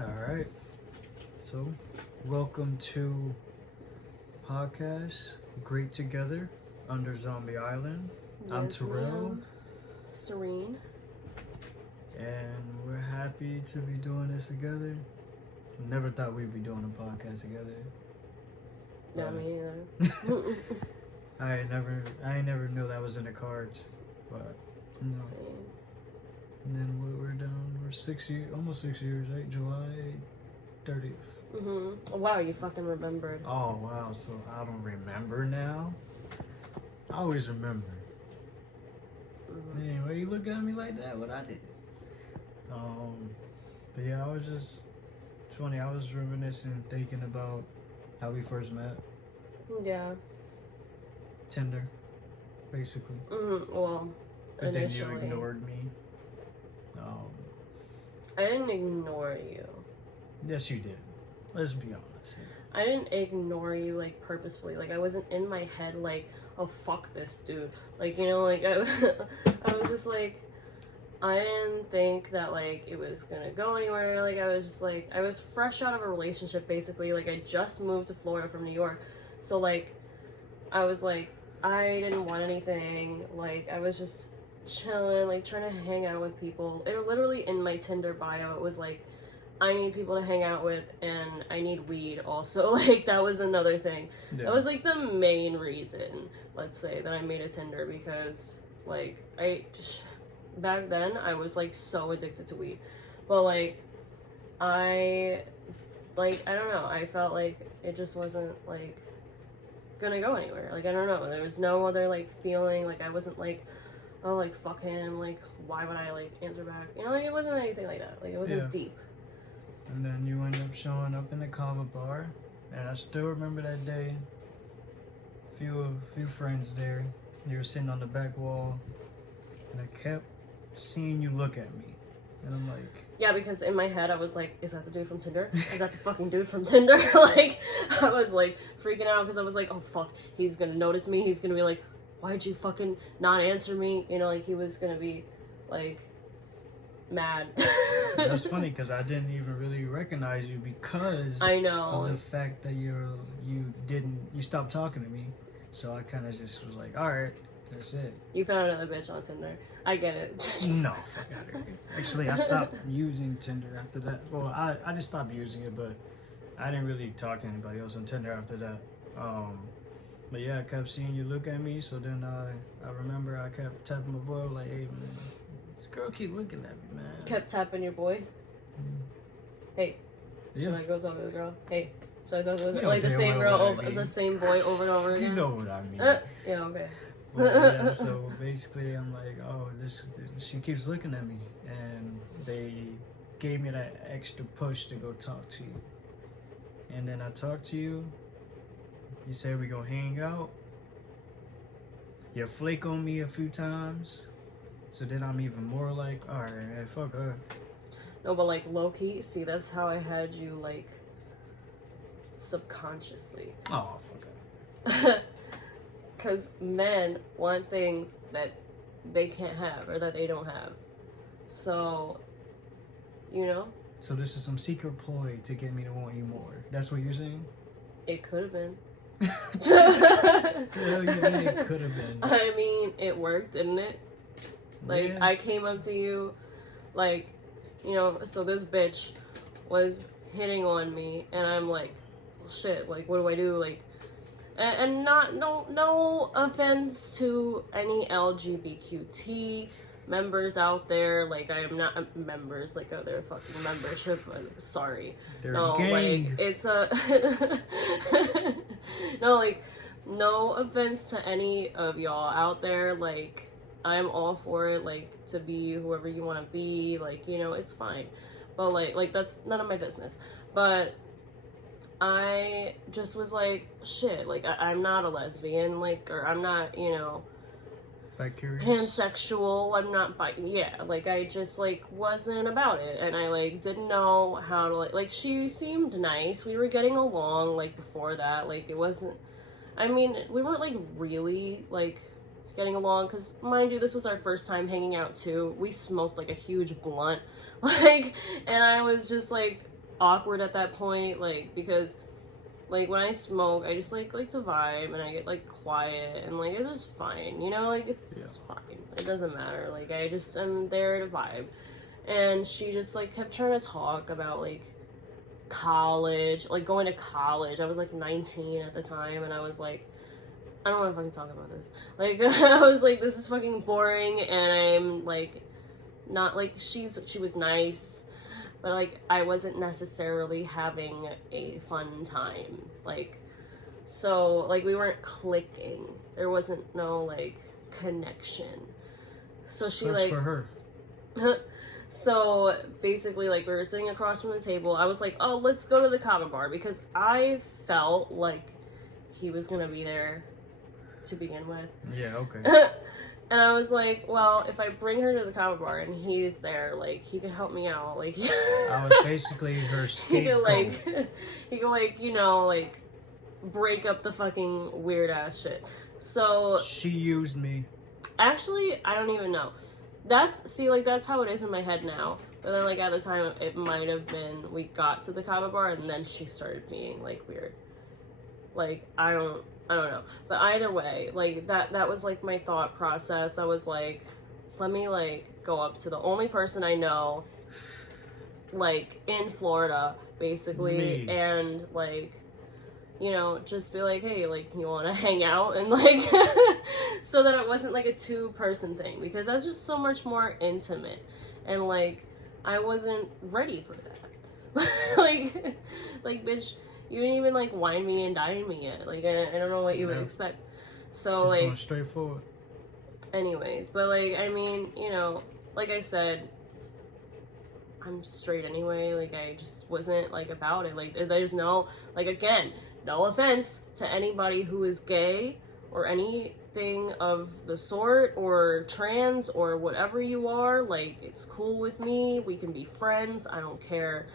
All right. So, welcome to podcast Great Together under Zombie Island. I'm Yes, Terrell, ma'am. Serene. and we're happy to be doing this together. Never thought we'd be doing a podcast together. No, me either. I ain't never knew that was in the cards, but you know. Same. And then we're down. We're 6 years, almost 6 years, right? July 30th. Wow, you fucking remembered. Oh wow! So I don't remember now. I always remember. Man, why you looking at me like that? What I did? But yeah, I was just. It's funny. I was reminiscing, thinking about how we first met. Yeah. Tinder, basically. Well, But then initially. you ignored me. I didn't ignore you. Yes, you did. Let's be honest. I didn't ignore you, like, purposefully. Like, I wasn't in my head, like, oh, fuck this dude. Like, you know, like, I was just, like, I didn't think that, like, it was gonna go anywhere. Like, I was just, like, I was fresh out of a relationship, basically. Like, I just moved to Florida from New York. So, like, I was, like, I didn't want anything. Like, I was just chilling, like, trying to hang out with people. It literally, in my Tinder bio, it was, like, I need people to hang out with, and I need weed also. Like, that was another thing. Yeah. That was, like, the main reason, let's say, that I made a Tinder, because, like, back then, I was, like, so addicted to weed. But, like, I don't know, I felt like it just wasn't, like, gonna go anywhere. Like, I don't know, there was no other, like, feeling, like, I wasn't, like, oh, like, fuck him, like, why would I, like, answer back? You know, like, it wasn't anything like that. Like, it wasn't deep. And then you end up showing up in the Kava bar, and I still remember that day. Few friends there. You were sitting on the back wall, and I kept seeing you look at me, and I'm like, Yeah, because in my head I was like, is that the dude from Tinder? Is that the fucking dude from Tinder? Like, I was like freaking out because I was like, oh fuck, he's gonna notice me. He's gonna be like, why'd you fucking not answer me? You know, like he was gonna be like mad. that's funny because I didn't even really recognize you because I know of the fact that you stopped talking to me. So I kind of just was like, all right, that's it. You found another bitch on Tinder. I get it. No, fuck out of here. Actually, I stopped using Tinder after that. Well, I just stopped using it, but I didn't really talk to anybody else on Tinder after that. But yeah, I kept seeing you look at me, so then I remember I kept tapping my boy like, hey man, this girl keep looking at me, man. Kept tapping your boy. Hey, should I go talk to the girl? Hey, should I talk to the like the same girl over the same boy over and over again? You know what I mean. Yeah, okay. Well, yeah, so basically I'm like, oh, she keeps looking at me, and they gave me that extra push to go talk to you. And then I talked to you. You said we gonna hang out. You flake on me a few times. So then I'm even more like, alright, man, fuck her. No, but like low key, see, that's how I had you like subconsciously. Oh, fuck her. Because men want things that they can't have or that they don't have. So, you know? So this is some secret ploy to get me to want you more. That's what you're saying? It could have been. Hell yeah, it could have been. I mean, it worked, didn't it? Like, Yeah. I came up to you, like, you know, so this bitch was hitting on me, and I'm like, well, shit, like, what do I do? Like, and no offense to any LGBTQ members out there, like, I am not members, like, oh, they're fucking membership, but sorry. They're No, gang. like, it's a, no, like, no offense to any of y'all out there, like, I'm all for it, like, to be whoever you want to be, like, you know, it's fine, but, like, that's none of my business, but I just was like, shit, like, I'm not a lesbian, like, or I'm not, you know, Bi-curious. pansexual, I'm not yeah, like, I just, like, wasn't about it, and I, like, didn't know how to, like, she seemed nice, we were getting along, like, before that, like, it wasn't, I mean, we weren't, like, really, like, getting along, because, mind you, this was our first time hanging out, too. We smoked, like, a huge blunt, like, and I was just, like, awkward at that point, like, because, like, when I smoke, I just, like to vibe, and I get, like, quiet, and, like, it's just fine, you know, like, it's fine, it doesn't matter, like, I'm there to vibe, and she just, like, kept trying to talk about, like, college, like, going to college. I was, like, 19 at the time, and I was, like, I don't know if I can talk about this, like, I was, like, this is fucking boring, and I'm, like, not, like, she was nice, but, like, I wasn't necessarily having a fun time, like, so, like, we weren't clicking, there wasn't no, like, connection, so she, like, for her. So, basically, like, we were sitting across from the table, I was like, oh, let's go to the kava bar, because I felt like he was gonna be there to begin with. Yeah, okay. And I was like, well, if I bring her to the kava bar and he's there, like, he can help me out, like, I was basically her scapegoat. he could, like, you know, like, break up the fucking weird ass shit. So she used me. Actually, I don't even know. That's how it is in my head now. But then, like, at the time, it might have been we got to the kava bar and then she started being, like, weird. Like, I don't know. But either way, like, that was, like, my thought process. I was like, let me, like, go up to the only person I know, like, in Florida, basically, and, like, you know, just be like, hey, like, you want to hang out? And, like, so that it wasn't, like, a two-person thing, because that's just so much more intimate. And, like, I wasn't ready for that. like, bitch, you didn't even, like, wine me and dine me yet. Like, I don't know what you would expect. So, just like, going straight forward. Anyways, but, like, I mean, you know, like I said, I'm straight anyway. Like, I just wasn't, like, about it. Like, there's no, like, again, no offense to anybody who is gay or anything of the sort, or trans, or whatever you are. Like, it's cool with me. We can be friends. I don't care.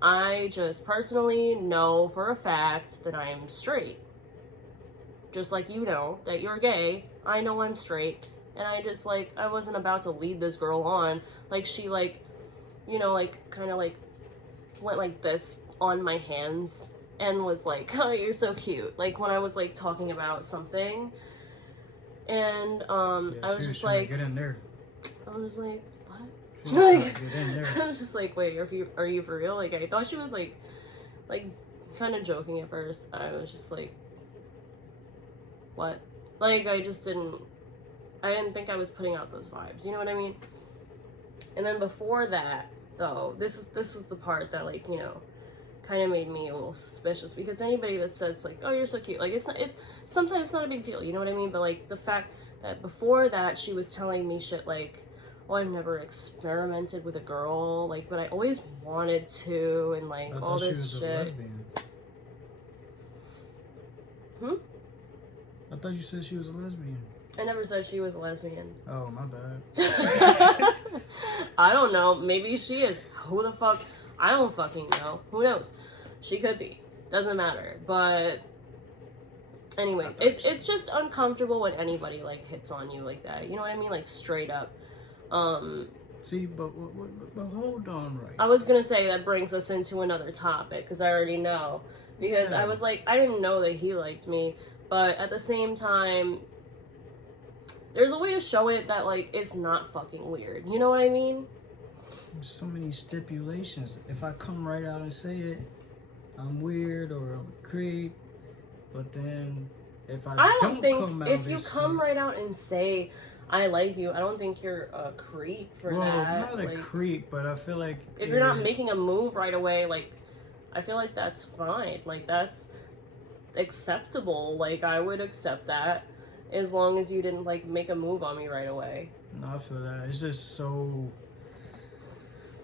I just personally know for a fact that I am straight. Just like you know that you're gay, I know I'm straight. And I just, like, I wasn't about to lead this girl on. Like, she, like, you know, like, kind of, like, went like this on my hands and was like, oh, you're so cute. Like, when I was, like, talking about something. And, I was just like, get in there. I was like, what? Like, get in there. I was just like, wait, are you for real? Like, I thought she was, like, kind of joking at first. I was just like, what? Like, I didn't think I was putting out those vibes. You know what I mean? And then before that, though, this was the part that, like, you know, kind of made me a little suspicious, because anybody that says, like, oh, you're so cute, like, sometimes it's not a big deal, you know what I mean? But, like, the fact that before that she was telling me shit like, oh, I've never experimented with a girl, like, but I always wanted to, and, like, all this shit. A lesbian. I thought you said she was a lesbian. I never said she was a lesbian. Oh, my bad. I don't know. Maybe she is. Who the fuck? I don't fucking know. Who knows? She could be. Doesn't matter. But anyways, it's just uncomfortable when anybody, like, hits on you like that. You know what I mean? Like, straight up. See, but hold on, right? I was gonna say that brings us into another topic, because I already know. Because I was like, I didn't know that he liked me, but at the same time, there's a way to show it that, like, it's not fucking weird. You know what I mean? There's so many stipulations. If I come right out and say it, I'm weird or I'm a creep. But then, if I don't think come out if you come right out and say I like you, I don't think you're a creep for that. Well, not a creep, but I feel like if you're not making a move right away, like, I feel like that's fine. Like, that's acceptable. Like, I would accept that. As long as you didn't, like, make a move on me right away. No, I feel that. It's just so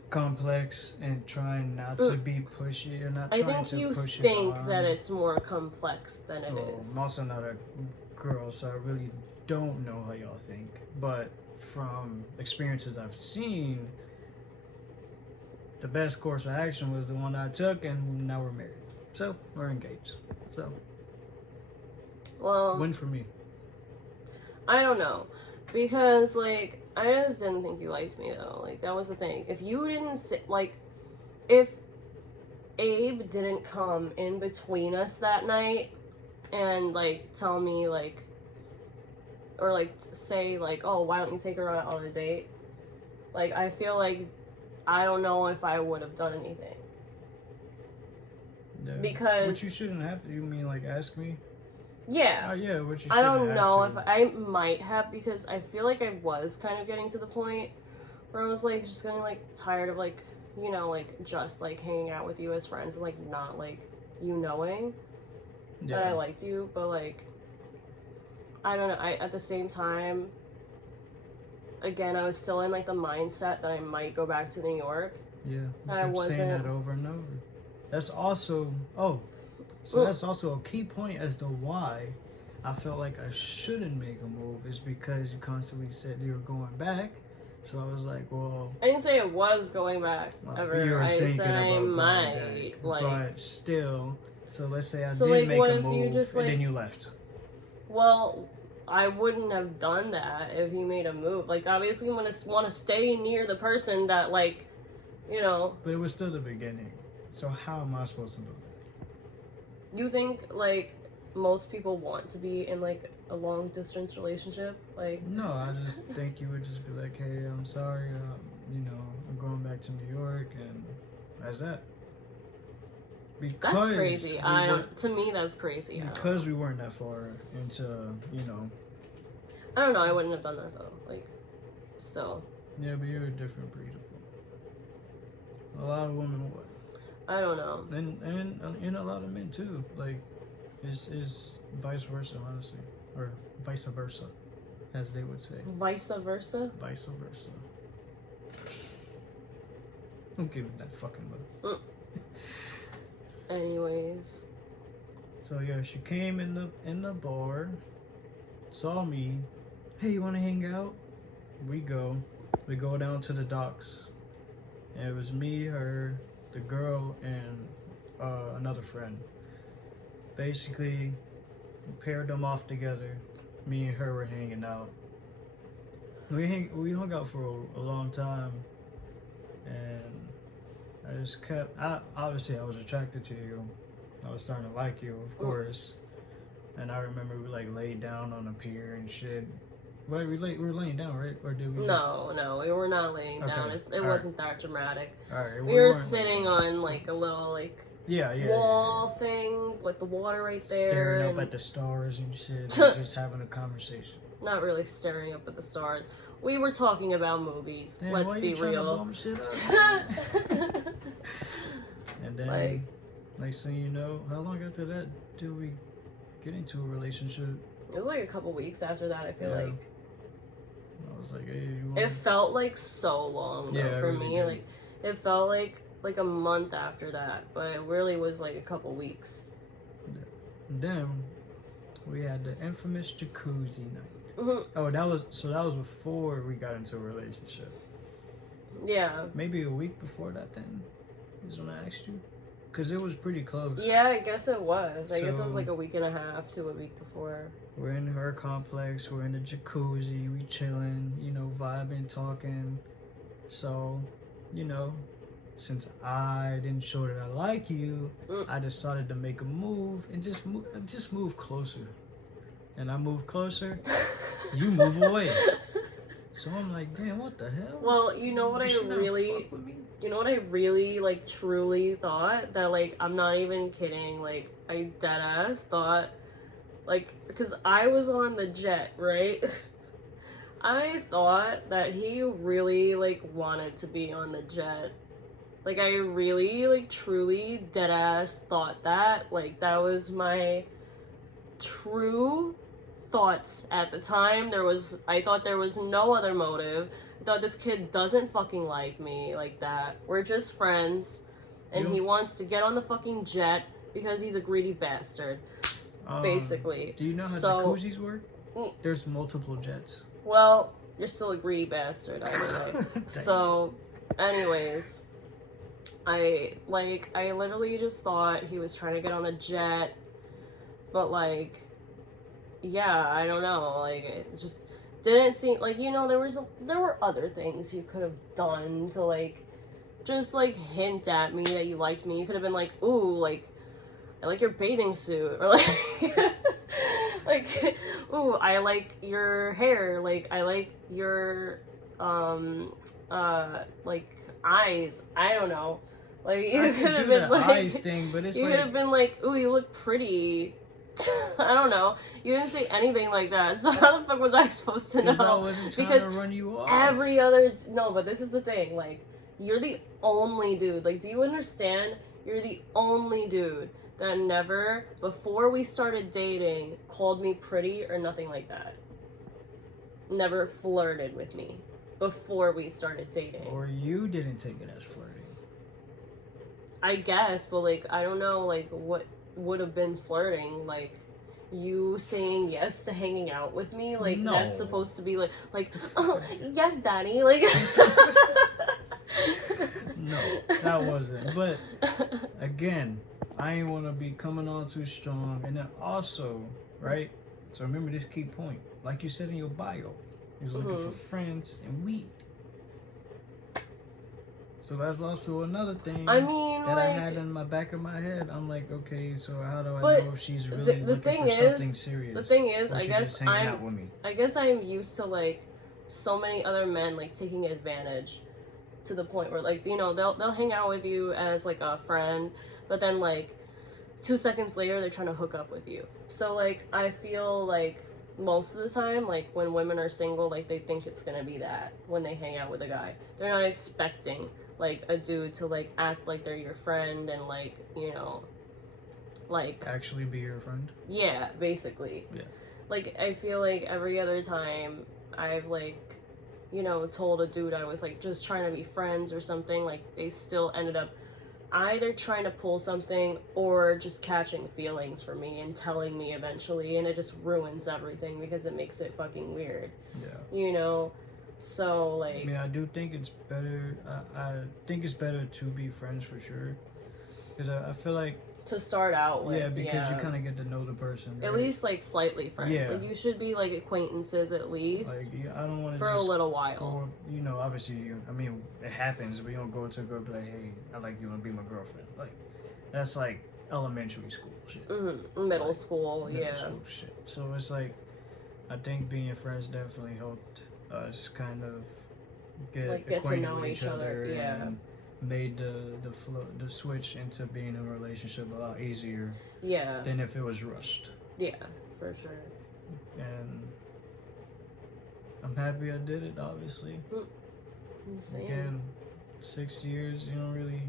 complex, and trying not to be pushy, or not trying to push it. I think you think that it's more complex than it is. I'm also not a girl, so I really don't know how y'all think. But from experiences I've seen, the best course of action was the one I took, and now we're married. So, we're engaged. So, well, win for me. I don't know, because, like, I just didn't think you liked me, though. Like, that was the thing. If you didn't say, like, if Abe didn't come in between us that night and like tell me like, or like say like, oh, why don't you take her out on a date? Like, I feel like I don't know if I would have done anything. Yeah. Because Which you shouldn't have to. You mean like ask me? Yeah. Oh yeah, which you I shouldn't don't have know to. if I might have, because I feel like I was kind of getting to the point where I was like just getting like tired of like, you know, like just like hanging out with you as friends and like not like you knowing that I liked you, but like I don't know, I at the same time, again, I was still in like the mindset that I might go back to New York. Yeah, you I kept wasn't saying that over and over. That's also that's also a key point as to why I felt like I shouldn't make a move, is because you constantly said you were going back. So I was like, well, I didn't say it was going back ever. you were I thinking said about I going might, back, like, but still. So let's say I so, did like, make what a if you move, just, and like, then you left. well, I wouldn't have done that if he made a move. Like, obviously, I'm gonna want to stay near the person that, like, you know. But it was still the beginning. So how am I supposed to do that? You think, like, most people want to be in, like, a long distance relationship? Like, no, I just think you would just be like, hey, I'm sorry, you know, I'm going back to New York, and that's that. Because that's crazy. To me, that's crazy. Because we weren't that far into, you know. I don't know. I wouldn't have done that though. Like, still. Yeah, but you're a different breed of woman. A lot of women would. I don't know. And a lot of men too. Like, is vice versa, honestly, or vice versa, as they would say. Vice versa. Vice versa. Don't give me that fucking look. Anyways. So yeah, she came in the bar, saw me. Hey, you want to hang out? We go down to the docks, and it was me, her, the girl, and another friend. Basically, we paired them off together. Me and her were hanging out. We hung out for a long time, and I just kept. Obviously, I was attracted to you. I was starting to like you, of course. And I remember we like laid down on a pier and shit. Well, we were laying down, right? Or did we? No, we were not laying down. It wasn't that dramatic. We were sitting on like a little like wall thing, like the water right there, staring up at the stars and shit, and just having a conversation. Not really staring up at the stars. We were talking about movies. Damn, let's be real. And then, like, next thing you know, how long after that did we get into a relationship? It was like a couple weeks after that. I feel like. I was like, hey, it felt like so long though for me. Did. Like, it felt like a month after that, but it really was like a couple weeks. Then we had the infamous jacuzzi night. Mm-hmm. Oh, that was before we got into a relationship. Yeah. Maybe a week before that then is when I asked you. Because it was pretty close. Yeah, I guess it was. I guess it was like a week and a half to a week before. We're in her complex. We're in the jacuzzi. We chilling, you know, vibing, talking. So, you know, since I didn't show that I like you, I decided to make a move and just move closer. And I move closer, you move away. So I'm like, damn, what the hell? Well, you know what I really like truly thought? That like, I'm not even kidding, like, I deadass thought, like, because I was on the jet, right? I thought that he really like wanted to be on the jet. Like, I really like truly deadass thought that. Like, that was my true thoughts at the time. I thought there was no other motive. I thought this kid doesn't fucking like me like that. We're just friends, and he wants to get on the fucking jet because he's a greedy bastard, basically. Do you know how jacuzzis work? There's multiple jets. Well, you're still a greedy bastard, either way. So, anyways, I literally just thought he was trying to get on the jet, but like, yeah, I don't know, like, it just didn't seem like, you know, there were other things you could have done to like just like hint at me that you liked me. You could have been like, ooh, like, I like your bathing suit, or like, like, ooh, I like your hair, like, I like your, like, eyes. I don't know. Like, you could have been like, eyes thing, but it's you like, could have been like, ooh, you look pretty. I don't know. You didn't say anything like that. So how the fuck was I supposed to know? I wasn't trying to run you off. Every other no, but this is the thing. Like, you're the only dude. Like, do you understand? You're the only dude that never, before we started dating, called me pretty or nothing like that. Never flirted with me before we started dating. Or you didn't take it as flirting. I guess, but like, I don't know, like, what would have been flirting, like you saying yes to hanging out with me, like no. That's supposed to be like oh yes daddy, like no, that wasn't. But again, I ain't want to be coming on too strong. And then also, right, so remember this key point, like you said in your bio, you was looking for friends and weed. So that's also another thing I mean, that like, I had in my back of my head. I'm like, okay, so how do I know if she's really the looking thing for is, something serious? The thing is, or I she guess just hanging out with me? I guess I'm used to like so many other men like taking advantage to the point where, like, you know, they'll hang out with you as like a friend, but then like 2 seconds later they're trying to hook up with you. So like I feel like most of the time, like when women are single, like they think it's gonna be that when they hang out with a guy. They're not expecting like a dude to like act like they're your friend and like, you know, like actually be your friend. Yeah, basically. Yeah. Like I feel like every other time I've like, you know, told a dude I was like just trying to be friends or something, like they still ended up either trying to pull something or just catching feelings for me and telling me eventually, and it just ruins everything because it makes it fucking weird. Yeah. You know? So like, I mean, I do think it's better. I think it's better to be friends for sure, because I feel like to start out with, yeah, because you kind of get to know the person. Right? At least like slightly friends. Yeah. Like you should be like acquaintances at least. Like I don't want to for a little while. Go, you know, obviously, I mean, it happens. We don't go to a girl and be like, hey, I like you, want to be my girlfriend. Like that's like elementary school shit. Mm-hmm. Middle school, middle yeah. School shit. So it's like, I think being friends definitely helped us kind of get acquainted to know with each other. Yeah. And made the switch into being in a relationship a lot easier. Yeah. Than if it was rushed. Yeah, for sure. And I'm happy I did it. Obviously. Again, 6 years. You don't really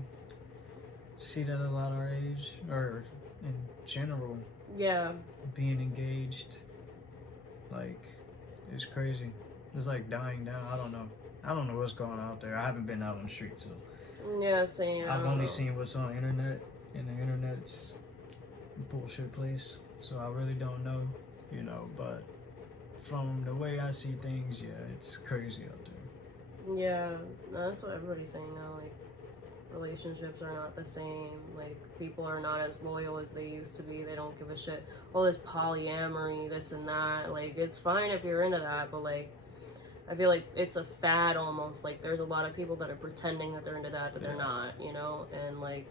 see that a lot our age, or in general. Yeah. Being engaged, like, it's crazy. It's like dying down. I don't know what's going on out there. I haven't been out on the street, so. Yeah, same. I've only seen what's on the internet, and the internet's a bullshit place. So I really don't know, you know. But from the way I see things, yeah, it's crazy out there. Yeah, that's what everybody's saying now. Like, relationships are not the same. Like, people are not as loyal as they used to be. They don't give a shit. All this polyamory, this and that. Like, it's fine if you're into that, but like, I feel like it's a fad almost. Like, there's a lot of people that are pretending that they're into that, but they're not, you know? And like,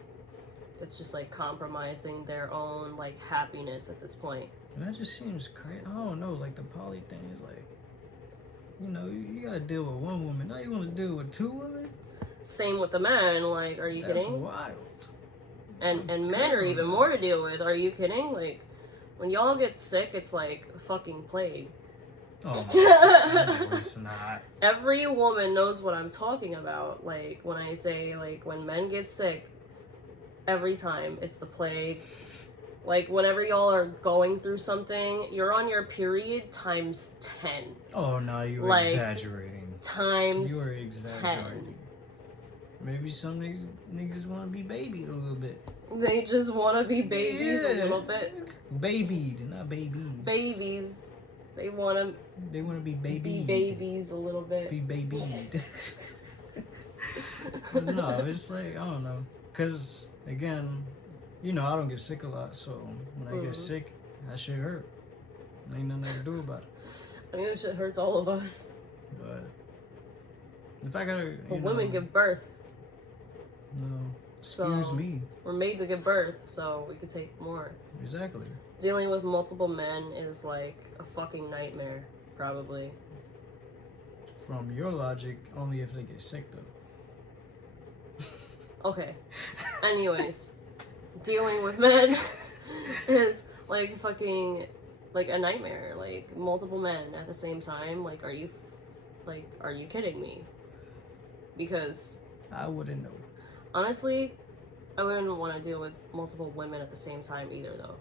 it's just like compromising their own like happiness at this point. And that just seems crazy. I don't know, like the poly thing is like, you know, you gotta deal with one woman. Now you want to deal with 2 women? Same with the men. Like, are you That's kidding? wild. And men are even more to deal with. Are you kidding? Like, when y'all get sick, it's like a fucking plague. Oh, no, it's not. Every woman knows what I'm talking about. Like, when I say, like, when men get sick, every time it's the plague. Like, whenever y'all are going through something, you're on your period times 10. Oh, no, you were like, exaggerating. Times You were exaggerating. 10. Maybe some niggas want to be babied a little bit. They just want to be babies a little bit. Babied, not babies. Babies. They want to be babied. be babies a little bit. Be babied. No, it's like, I don't know. Because, again, you know, I don't get sick a lot. So when I get sick, that shit hurt. Ain't nothing I can do about it. I mean, that shit hurts all of us. But if I gotta, But women give birth. No. So, Excuse me. We're made to give birth, so we could take more. Exactly. Dealing with multiple men is like a fucking nightmare, probably. From your logic, only if they get sick though. Okay. Anyways, dealing with men is like fucking like a nightmare. Like multiple men at the same time. Like, are you kidding me? Because I wouldn't know. honestly, I wouldn't want to deal with multiple women at the same time either, though.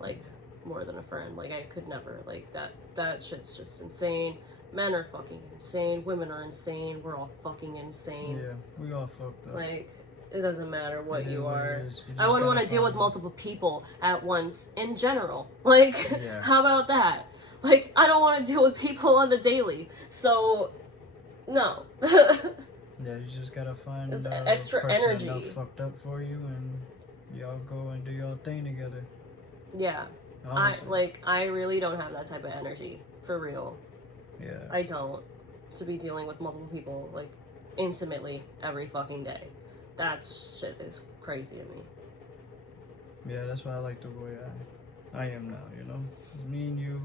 Like, more than a friend. Like, I could never. Like, that shit's just insane. Men are fucking insane. Women are insane. We're all fucking insane. Yeah, we all fucked up. Like, it doesn't matter what you what are. You I wouldn't want to deal with multiple people at once in general. Like, yeah. How about that? Like, I don't want to deal with people on the daily. So, no. Yeah, you just gotta find it's extra person energy. that fucked up for you, and y'all go and do your thing together. Yeah. Honestly. I really don't have that type of energy. For real. Yeah. I don't. To be dealing with multiple people, like, intimately every fucking day. That shit is crazy to me. Yeah, that's why I like the way I am now, you know? It's me and you,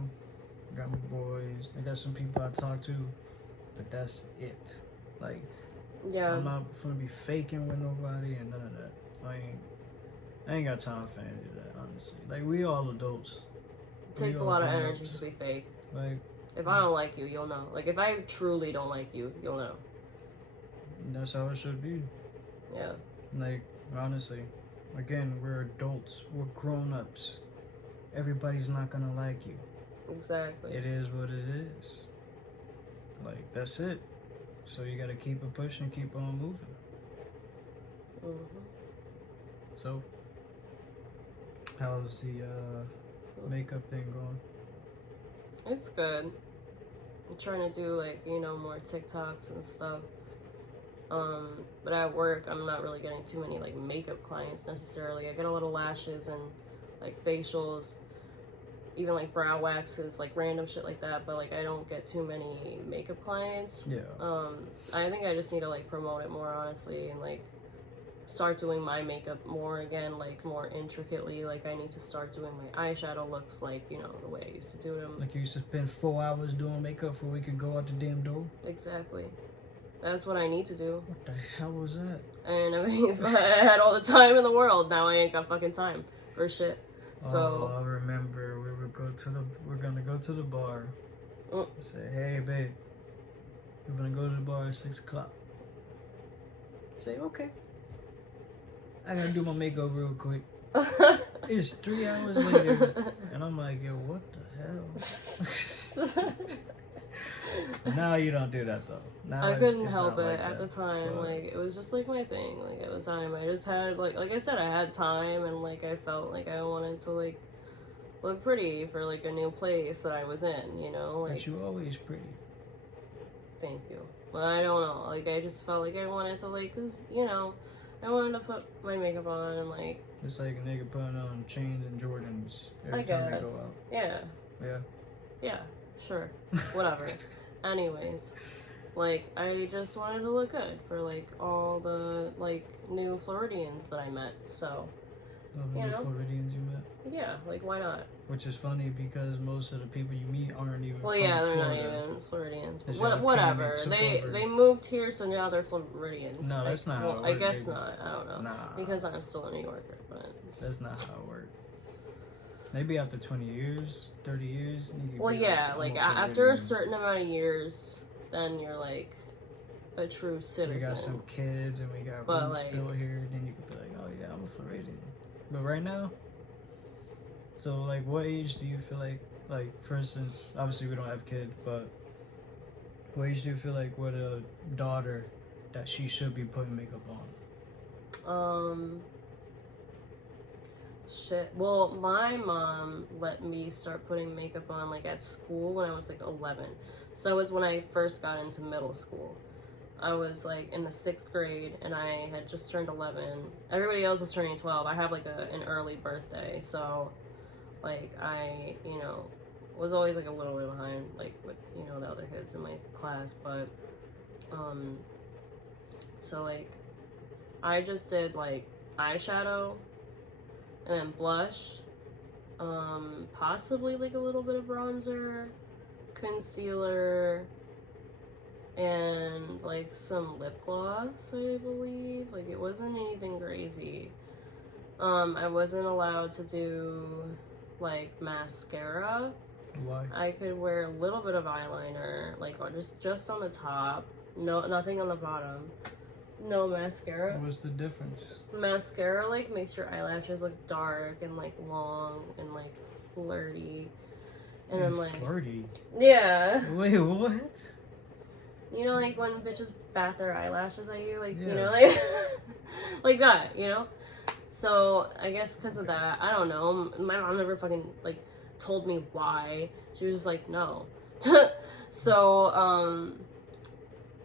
I got my boys, I got some people I talk to, but that's it. Like, Yeah. I'm not gonna be faking with nobody and none of that. I ain't got time for any of that, honestly. Like, we all adults. It takes a lot of energy to be fake. Like, if I don't like you, you'll know. Like, if I truly don't like you, you'll know. That's how it should be. Yeah. Like, honestly, again, we're adults. We're grown-ups. Everybody's not gonna like you. Exactly. It is what it is. Like, that's it. So you gotta keep it pushing, keep on moving. Mm-hmm. So, how's the makeup thing going? It's good. I'm trying to do, like, you know, more TikToks and stuff. But at work, I'm not really getting too many, like, makeup clients necessarily. I get a little lashes and, like, facials, even, like, brow waxes, like, random shit like that. But, like, I don't get too many makeup clients. Yeah. I think I just need to, like, promote it more, honestly, and, like, start doing my makeup more again, like, more intricately. Like, I need to start doing my eyeshadow looks, like, you know, the way I used to do them. Like, you used to spend 4 hours doing makeup before we could go out the damn door? Exactly. That's what I need to do. What the hell was that? And I mean, if I had all the time in the world, now I ain't got fucking time for shit. So I remember we're gonna go to the bar. Say, hey babe, we're gonna go to the bar at 6 o'clock. Say, okay. I gotta do my makeup real quick. It's 3 hours later, and I'm like, yo, what the hell? Now you don't do that though. Now I couldn't help it like at the that, time. but Like, it was just like my thing. Like, at the time, I just had like I said, I had time, and like I felt like I wanted to like look pretty for like a new place that I was in. You know, like. But you always pretty. Thank you. But I don't know. Like, I just felt like I wanted to like, cause you know, I wanted to put my makeup on and like. It's like a nigga putting on chains and Jordans every I time guess. they go out. Yeah. Yeah. Yeah. Sure. Whatever. Anyways, like, I just wanted to look good for like all the like new Floridians that I met. So. The new Floridians you met. Yeah. Like, why not? Which is funny because most of the people you meet aren't even. Well, from yeah, they're Florida. not even Floridians. But It's just whatever. took They over. moved here, so now they're Floridians. No, that's not how it I works, guess baby. not. I don't know. Nah. Because I'm still a New Yorker, but. That's not how it works. Maybe after 20 years, 30 years. You could Well, be yeah, I'm like a after a Floridian. certain amount of years, then you're like a true citizen. We got some kids and we got But, roots like- built here. Then you could be like, oh yeah, I'm a Floridian. But right now, so like, what age do you feel like, for instance, obviously we don't have kids, but what age do you feel like with a daughter that she should be putting makeup on? Shit. Well, my mom let me start putting makeup on like at school when I was like 11. So that was when I first got into middle school. I was like in the 6th grade and I had just turned 11. Everybody else was turning 12. I have like an early birthday, so like I, you know, was always like a little bit behind like with, you know, the other kids in my class, but so like I just did like eyeshadow and then blush, possibly like a little bit of bronzer, concealer, and like some lip gloss, I believe. Like it wasn't anything crazy. I wasn't allowed to do like mascara. Why? I could wear a little bit of eyeliner, like just on the top. No, nothing on the bottom. No mascara. What's the difference? Mascara like makes your eyelashes look dark and like long and like flirty. And then like flirty. yeah. Wait, what? You know, like when bitches bat their eyelashes at you, like Yeah. you know, like like that, you know. So I guess because of that, I don't know. My mom never fucking like told me why. She was just like, no. So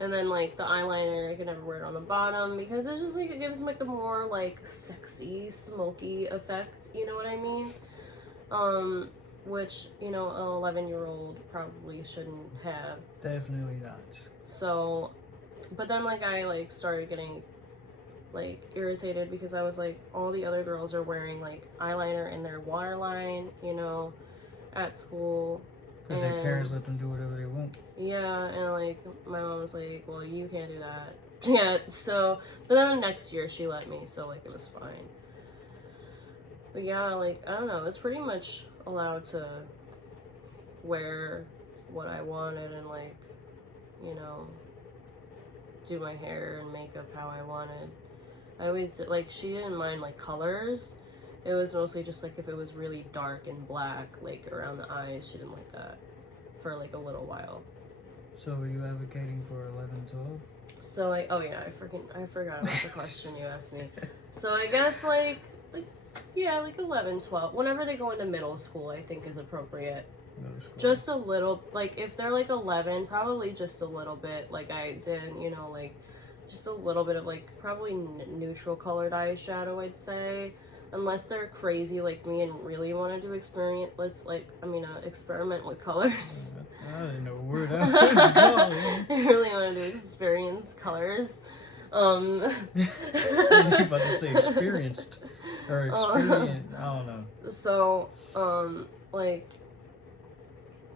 and then like the eyeliner, I could never wear it on the bottom because it's just like it gives like a more like sexy, smoky effect. You know what I mean? Which you know, an 11-year-old probably shouldn't have. Definitely not. So, but then like I like started getting like irritated because I was like, all the other girls are wearing like eyeliner in their waterline, you know, at school. Because their parents let them do whatever they want. Yeah, and like my mom was like, well, you can't do that. Yeah, so, but then next year she let me, so like it was fine. But yeah, like, I don't know, it's pretty much allowed to wear what I wanted and like, you know, do my hair and makeup how I wanted. I always, like, she didn't mind like colors. It was mostly just like if it was really dark and black, like around the eyes, she didn't like that for like a little while. So were you advocating for 11, 12? So like, oh yeah, I forgot about the question you asked me. So I guess like yeah, like 11, 12. Whenever they go into middle school, I think is appropriate. Middle school. Just a little, like if they're like 11, probably just a little bit. Like I did, you know, like just a little bit of like probably neutral colored eyeshadow, I'd say. Unless they're crazy like me and really want to do experiment with colors. I didn't know where that was going. I really want to do experience colors. You're about to say experienced or experience. I don't know. So, like,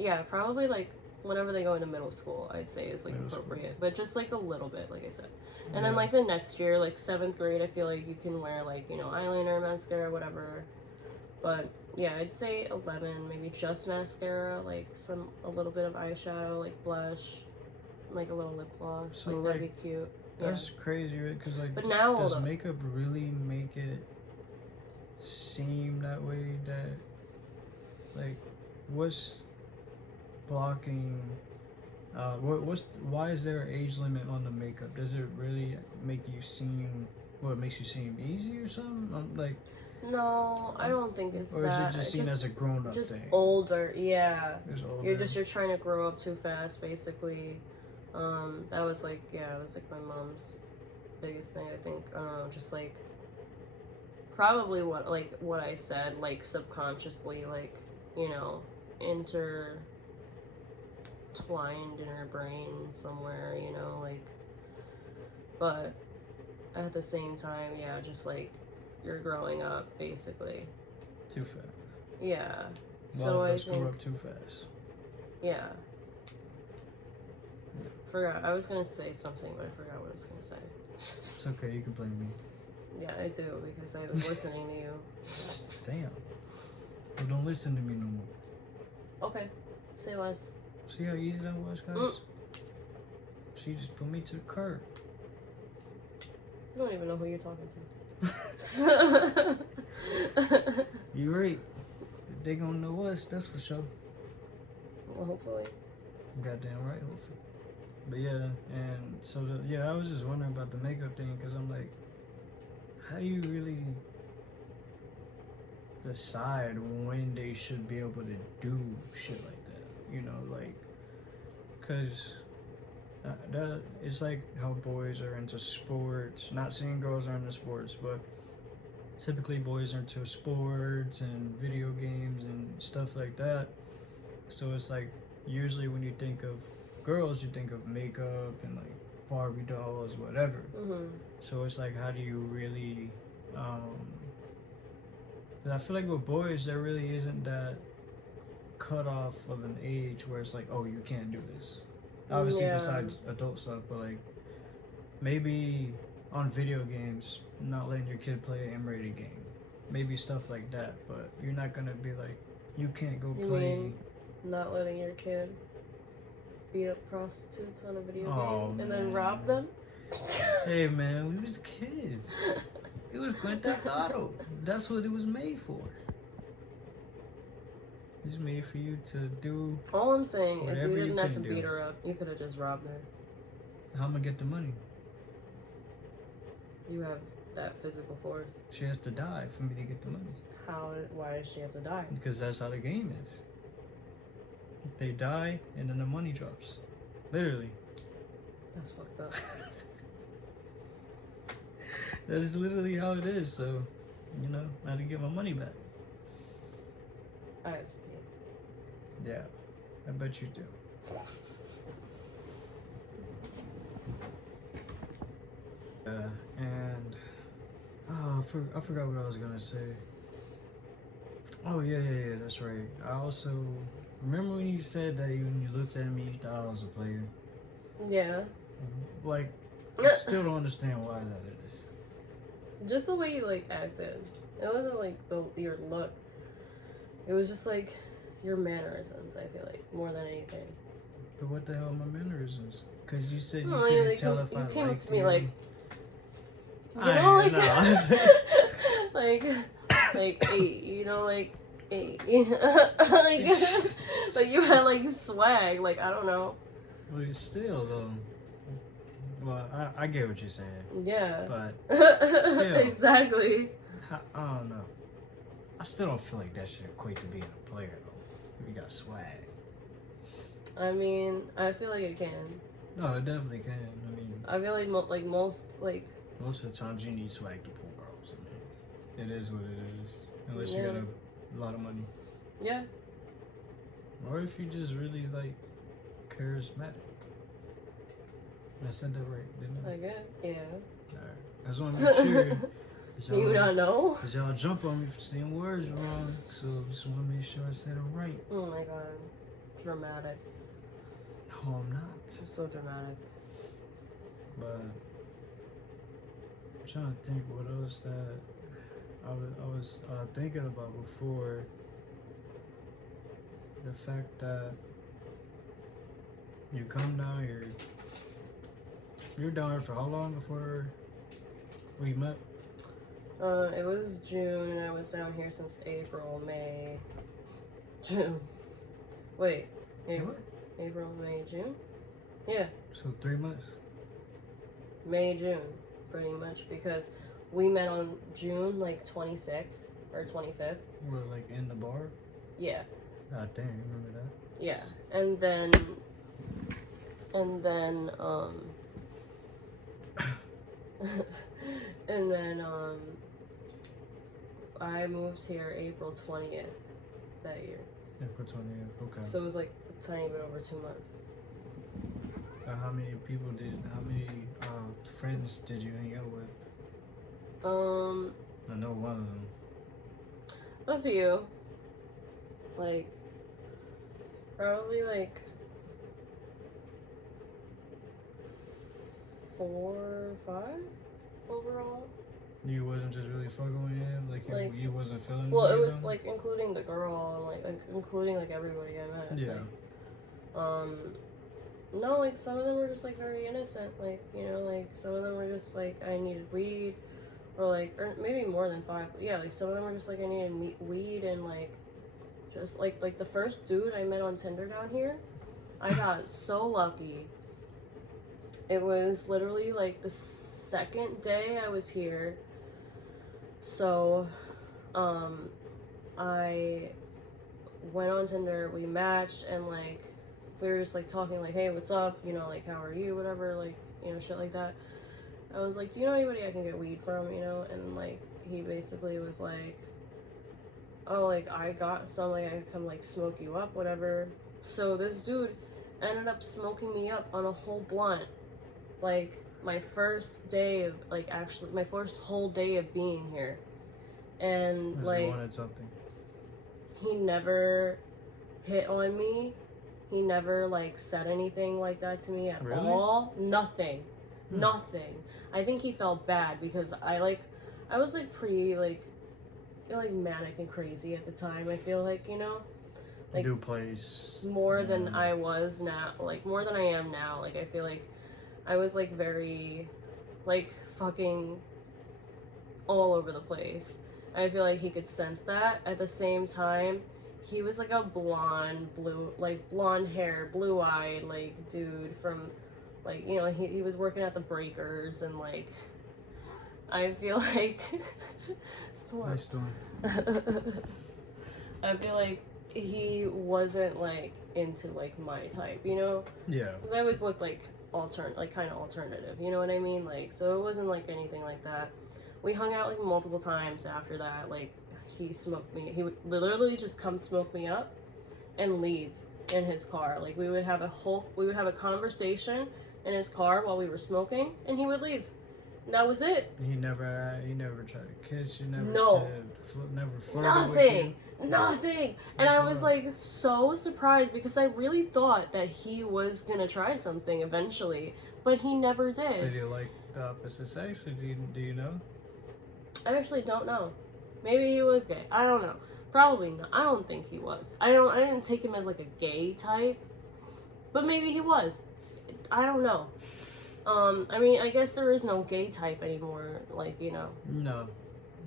yeah, probably like whenever they go into middle school, I'd say is like appropriate, but just like a little bit, like I said. And then like the next year, like 7th grade, I feel like you can wear like, you know, eyeliner, mascara, whatever. But yeah, I'd say 11, maybe just mascara, like a little bit of eyeshadow, like blush, like a little lip gloss. So, like that'd be cute. That's crazy, right? Because like, but now, does makeup really make it seem that way? That like, what's blocking? Why is there an age limit on the makeup? Does it really make you seem? What makes you seem easy or something? Like. No, I don't think it's or that. Or is it just seen as a grown-up just thing? Older, yeah. Older. You're trying to grow up too fast, basically. That was like, yeah, it was like my mom's biggest thing, I think. I don't know, just like probably what I said, like subconsciously, like, you know, intertwined in her brain somewhere, you know, like, but at the same time, yeah, just like you're growing up basically too fast. Yeah. So I think grew up too fast. Yeah. Forgot. I was gonna say something, but I forgot what I was gonna say. It's okay. You can blame me. Yeah, I do because I was listening to you. Damn. Well, don't listen to me no more. Okay. Say less. See how easy that was, guys? She just put me to the curb. You don't even know who you're talking to. You're right. They gonna know us, that's for sure. Well, hopefully. Goddamn right, hopefully. But yeah, and so I was just wondering about the makeup thing because I'm like, how do you really decide when they should be able to do shit like that? You know, like, because it's like how boys are into sports. Not saying girls are into sports, but typically boys are into sports and video games and stuff like that. So it's like usually when you think of girls, you think of makeup and like Barbie dolls, whatever. Mm-hmm. So it's like, how do you really? 'Cause I feel like with boys, there really isn't that cutoff of an age where it's like, oh, you can't do this. Obviously, Yeah. besides adult stuff, but like maybe on video games, not letting your kid play an M-rated game, maybe stuff like that. But you're not gonna be like, you can't go You play. mean not letting your kid beat up prostitutes on a video Oh, game and then man. rob them? Hey man, we was kids. It was Grand Theft Auto. That's what it was made for. It's made for you to do. All I'm saying is Whatever you you didn't have to couldn't do. beat her up. You could have just robbed her. How am I get the money? You have that physical force. She has to die for me to get the money. Why does she have to die? Because that's how the game is. They die and then the money drops. Literally. That's fucked up. That's literally how it is. So, you know, I had to get my money back. I have to pee. Yeah, I bet you do. And I forgot what I was gonna say. Oh yeah, that's right. I also remember when you said that when you looked at me, you thought I was a player. Yeah. Like, I still don't understand why that is. Just the way you like acted. It wasn't like your look. It was just like your mannerisms. I feel like more than anything. But what the hell are my mannerisms? Because you said you No, couldn't like, tell if you I came up liked to me you. like, you I know, like, know. like, hey, you know, like, hey, like, but you had like swag, like I don't know. Well, still though. Well, I get what you're saying, Yeah. but still. Exactly. I don't know. I still don't feel like that should equate to being a player though. You got swag. I mean, I feel like it can. No, it definitely can. I mean, I feel like most most of the times you need swag to pull girls. I mean, it is what it is. Unless you got a lot of money. yeah. Or if you just really like charismatic. I said that right, didn't I? I guess. Yeah. Alright. I just want to make sure. Do you not know? Because y'all jump on me for saying words wrong. So just want to make sure I said them right. Oh my god. Dramatic. No, I'm not. Just so dramatic. But I'm trying to think what else that I was thinking about before. The fact that you come down here. You were down here for how long before we met? It was June and I was down here since April, May, June. Wait, April, May, June? Yeah, So 3 months. May, June, pretty much, because we met on June like 26th or 25th. We're like in the bar. Yeah, God damn, you remember that? yeah, and then and then I moved here April 20th that year. April 20th. Okay. So it was like a tiny bit over 2 months. How many friends did you hang out with? I know one of them. A few. Like, probably like 4 or 5 overall. You wasn't just really fucking with him? Like you wasn't feeling Well, it with was him? like including the girl and like including like everybody I met. Yeah. Like, no, like some of them were just like very innocent. Like, you know, like some of them were just like I needed weed, or maybe more than 5. But yeah, like some of them were just like I needed weed and like just like the first dude I met on Tinder down here, I got so lucky. It was literally like the second day I was here. So, I went on Tinder, we matched, and like we were just like talking like, hey, what's up, you know, like how are you, whatever, like, you know, shit like that. I was like, do you know anybody I can get weed from, you know? And like he basically was like, oh, like I got some, like I can come like smoke you up, whatever. So this dude ended up smoking me up on a whole blunt, like my first day of, like, actually, my first whole day of being here. And, He like, wanted something. he never hit on me. He never, like, said anything like that to me at all. Nothing. Nothing. I think he felt bad because I was, like, pretty, like manic and crazy at the time, I feel like, you know? Like, New place. more than I was now, like, more than I am now. Like, I feel like I was, like, very, like, fucking all over the place. I feel like he could sense that. At the same time, he was, like, a blonde hair, blue-eyed, like, dude from, like, you know, he was working at the Breakers, and, like, I feel like... Storm. Hi, Storm. I feel like he wasn't, like, into, like, my type, you know? Yeah. Because I always looked, like, kind of alternative, you know what I mean? Like, so it wasn't, like, anything like that. We hung out, like, multiple times after that. Like, he smoked me. He would literally just come smoke me up and leave in his car. Like, we would have a conversation in his car while we were smoking, and he would leave. And that was it. He never tried to kiss you. Never never flirted Nothing. with you. Nothing. And I was like so surprised because I really thought that he was gonna try something eventually, but he never did. Did you like the opposite sex, or do you know? I actually don't know. Maybe he was gay. I don't know. Probably not. I don't think he was. I didn't take him as like a gay type, but maybe he was. I don't know. I mean, I guess there is no gay type anymore, like, you know. No.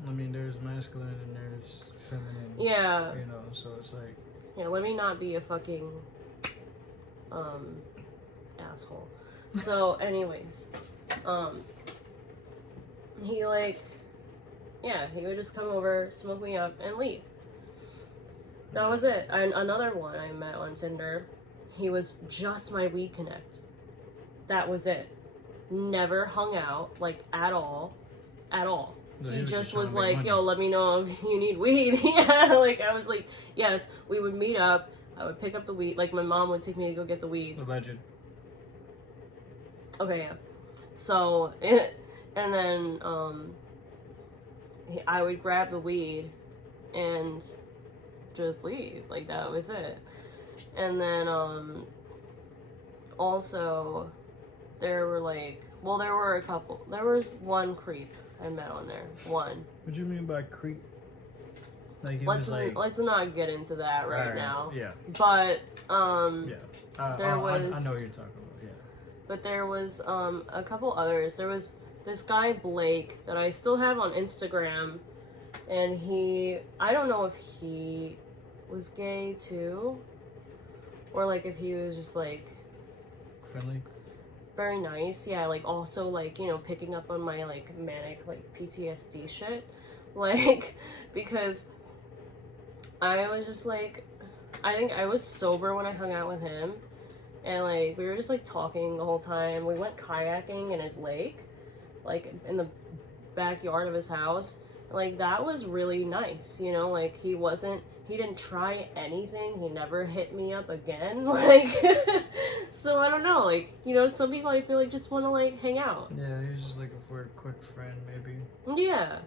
I mean, there's masculine and there's feminine. Yeah. You know, so it's like... Yeah, let me not be a fucking, asshole. So, anyways, he, like, yeah, he would just come over, smoke me up, and leave. That was it. And another one I met on Tinder, he was just my weed connect. That was it. Never hung out, like, at all. At all. No, he just was like, like, yo, let me know if you need weed. Yeah, like, I was like, yes, we would meet up. I would pick up the weed. Like, my mom would take me to go get the weed. Alleged. Okay, yeah. So, and then, I would grab the weed and just leave. Like, that was it. And then, also... there were a couple. There was one creep I met on there. One. What do you mean by creep? Like, let's not get into that right now. Yeah. But yeah. there was. I know what you're talking about. Yeah. But there was a couple others. There was this guy Blake that I still have on Instagram, and I don't know if he was gay too, or like if he was just like friendly. Very nice, yeah, like, also, like, you know, picking up on my, like, manic, like, PTSD shit, like, because I was just, like, I think I was sober when I hung out with him, and, like, we were just, like, talking the whole time. We went kayaking in his lake, like, in the backyard of his house. Like, that was really nice, you know, like, he didn't try anything. He never hit me up again. Like, so I don't know. Like, you know, some people I feel like just want to, like, hang out. Yeah, he was just looking for a quick friend, maybe. Yeah.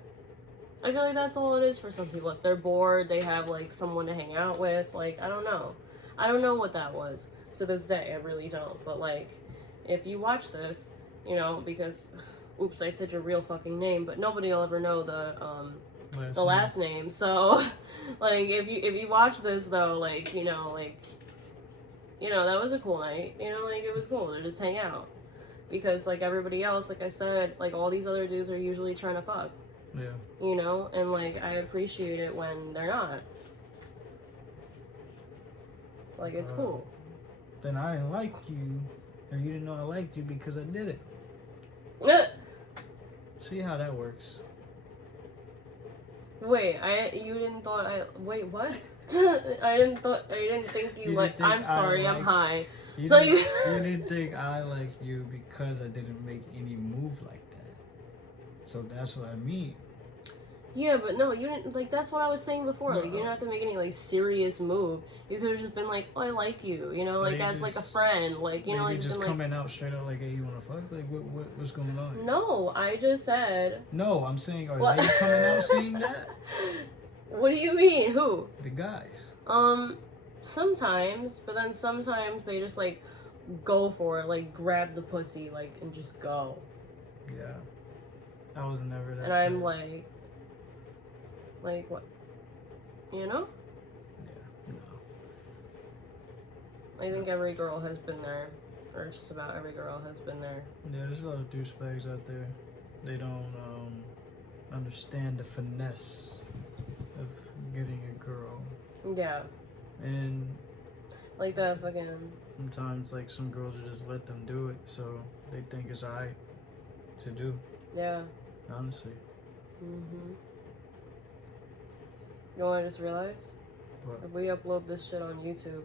I feel like that's all it is for some people. If they're bored, they have, like, someone to hang out with. Like, I don't know. I don't know what that was. To this day, I really don't. But, like, if you watch this, you know, because, oops, I said your real fucking name, but nobody will ever know the last name. So, like, if you watch this, though, like, you know, that was a cool night. You know, like, it was cool to just hang out. Because, like, everybody else, like I said, like, all these other dudes are usually trying to fuck. Yeah. You know? And, like, I appreciate it when they're not. Like, it's cool. Then I didn't like you, or you didn't know I liked you because I did it. See how that works. Wait, wait, what? I didn't think you like, I'm sorry, I'm high. You didn't think I liked you because I didn't make any move like that. So that's what I mean. Yeah, but no, you didn't, like, that's what I was saying before, No, like, you didn't have to make any, like, serious move. You could have just been like, oh, I like you, you know, Or like, you as, like, a just friend, like, you know, maybe like, just been like, coming out straight up like, hey, you wanna fuck? Like, what's going on? no, I just said, No, I'm saying, are what? they coming out saying that? What do you mean? Who? The guys. Sometimes, but then sometimes they just, like, go for it, like, grab the pussy, like, and just go. Yeah. I was never that And I'm type. like, what? You know? Yeah, no. I think every girl has been there. Or just about every girl has been there. Yeah, there's a lot of douchebags out there. They don't understand the finesse of getting a girl. Yeah. And Like that fucking... sometimes, like, some girls will just let them do it, so they think it's alright to do. Yeah. Honestly. Mm-hmm. You know what I just realized? What? If we upload this shit on YouTube,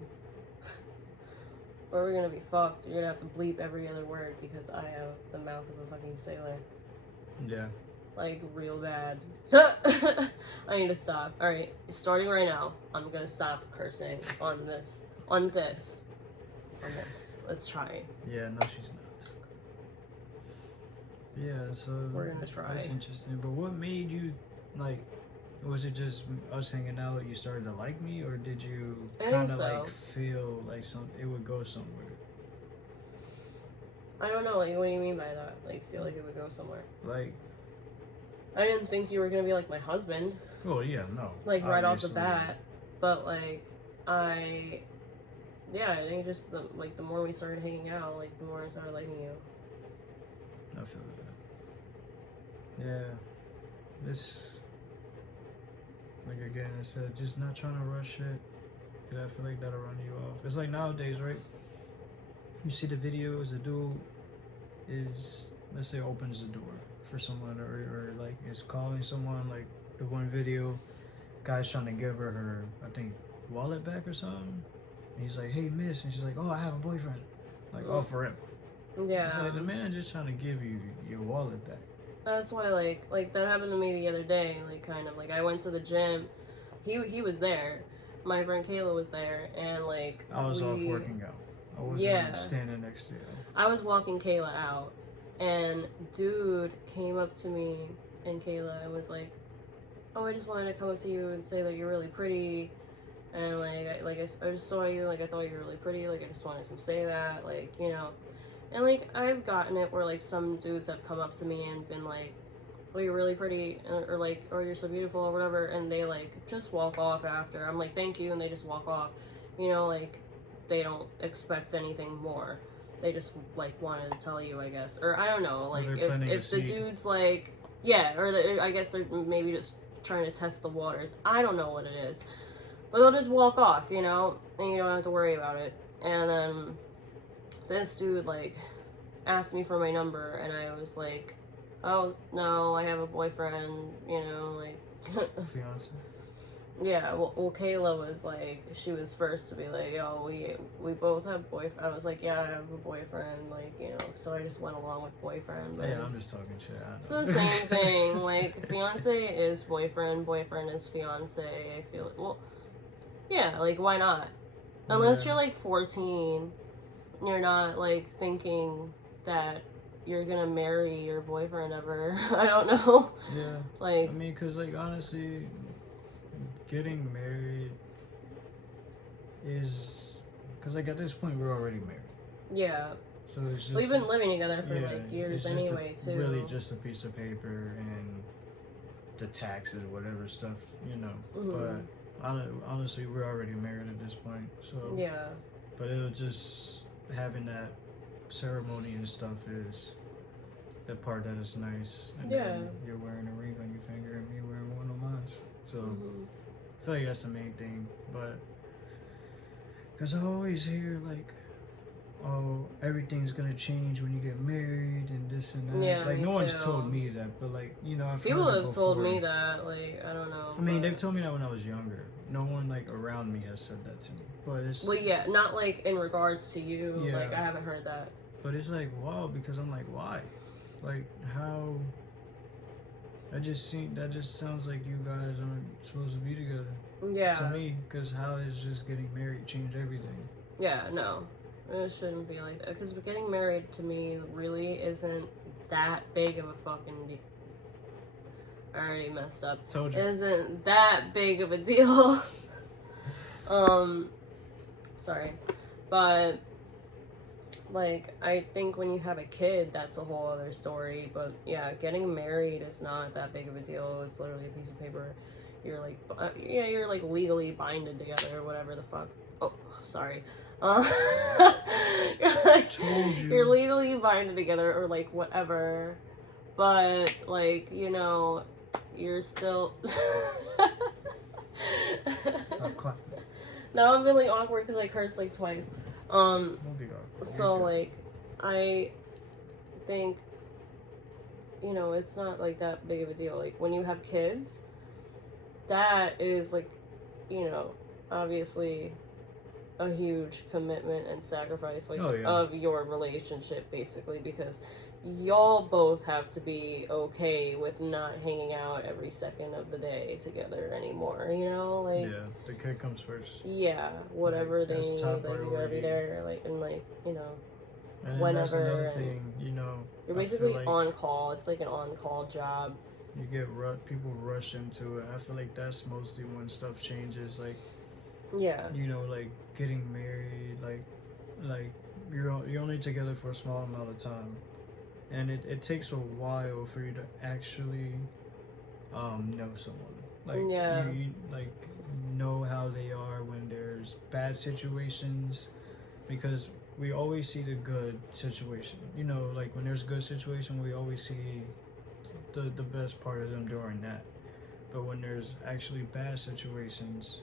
we're gonna be fucked. You're gonna have to bleep every other word because I have the mouth of a fucking sailor. Yeah. Like, real bad. I need to stop. Alright, starting right now, I'm gonna stop cursing on this. On this. Let's try. Yeah, no, she's not. Yeah, so We're gonna try. that's interesting. But what made you, like, was it just us hanging out, you started to like me, or did you I think kind of so. like feel like it would go somewhere? I don't know, like, what do you mean by that? Like, feel like it would go somewhere? Like, I didn't think you were gonna be like my husband, oh yeah, no, like, right off the obviously. bat. But, like, I think just, the more we started hanging out, like, the more I started liking you. I feel that. Yeah, this, like, again, I said, just not trying to rush it. Cause I feel like that'll run you off. It's like nowadays, right? You see the videos, the dude is, let's say, opens the door for someone, or like is calling someone. Like the one video, guy's trying to give her, I think, wallet back or something. And he's like, hey miss, and she's like, oh, I have a boyfriend. Like, oh, for real. Yeah. It's like the man just trying to give you your wallet back. That's why, like that happened to me the other day. Like, kind of, like, I went to the gym. He was there. My friend Kayla was there, and, like, I was off working out. I wasn't standing next to you. I was walking Kayla out, and dude came up to me and Kayla and was like, oh, I just wanted to come up to you and say that you're really pretty, and, like, I just saw you, like, I thought you were really pretty, like, I just wanted to come say that, like, you know. And, like, I've gotten it where, like, some dudes have come up to me and been like, oh, you're really pretty, or like, oh, you're so beautiful, or whatever, and they, like, just walk off after. I'm like, thank you, and they just walk off. You know, like, they don't expect anything more. They just, like, wanted to tell you, I guess. Or, I don't know, like, if the dude's, like, yeah, or I guess they're maybe just trying to test the waters. I don't know what it is. But they'll just walk off, you know, and you don't have to worry about it. And then this dude, like, asked me for my number, and I was like, oh, no, I have a boyfriend, you know, like... Fiance? Yeah, well, Kayla was like, she was first to be like, yo, we both have boyfriend. I was like, yeah, I have a boyfriend, like, you know, so I just went along with boyfriend. But Yeah, I'm just talking shit. I know. It's the same thing. Like, fiance is boyfriend, boyfriend is fiance. I feel like, well, yeah, like, why not? Unless you're like 14, you're not like thinking that you're gonna marry your boyfriend ever. I don't know. Yeah. Like, I mean, because, like, honestly, getting married is, because, like, at this point we're already married, yeah. so it's just, We've been living together for yeah, like years it's just anyway, too. really just a piece of paper and the taxes, whatever stuff, you know. Mhm. But honestly, we're already married at this point, so Yeah. But it'll just having that ceremony and stuff is the part that is nice. And then you're wearing a ring on your finger and me wearing one on mine. So I feel like that's the main thing. But because I always hear like, oh, everything's gonna change when you get married and this and that. Yeah, like me no one's too. told me that, but like, you know, I've People heard it have told before. me that, like, I don't know. I mean, they've told me that when I was younger. No one like around me has said that to me. But it's Well, yeah, not like in regards to you. Yeah. Like, I haven't heard that. But it's like, wow, because I'm like, why? Like, how? That just sounds like you guys aren't supposed to be together. Yeah. To me, because how is just getting married change everything? Yeah, no. It shouldn't be like that. Because getting married to me really isn't that big of a fucking deal. I already messed up. Told you. Isn't that big of a deal. Sorry. But, like, I think when you have a kid, that's a whole other story. But, yeah, getting married is not that big of a deal. It's literally a piece of paper. You're, like, you're, like, legally binded together or whatever the fuck. Oh, sorry. Told you. You're legally binded together or, like, whatever. But, like, you know, you're still... Stop clapping. Now I'm feeling awkward because I cursed, like, twice. Don't be awkward. So, like, I think, you know, it's not, like, that big of a deal. Like, when you have kids, that is, like, you know, obviously a huge commitment and sacrifice, like, of your relationship, basically, because y'all both have to be okay with not hanging out every second of the day together anymore, you know? Like, yeah, the kid comes first. Yeah, whatever like, they need, like, you gotta be there, like, and, like, you know, and whenever. That's another thing, you know. You're basically like on call. It's like an on-call job. You get people rush into it. I feel like that's mostly when stuff changes, like, yeah, you know, like getting married, like you're only together for a small amount of time, and it takes a while for you to actually know someone, like you like know how they are when there's bad situations, because we always see the good situation, you know, like when there's good situation we always see the best part of them during that. But when there's actually bad situations,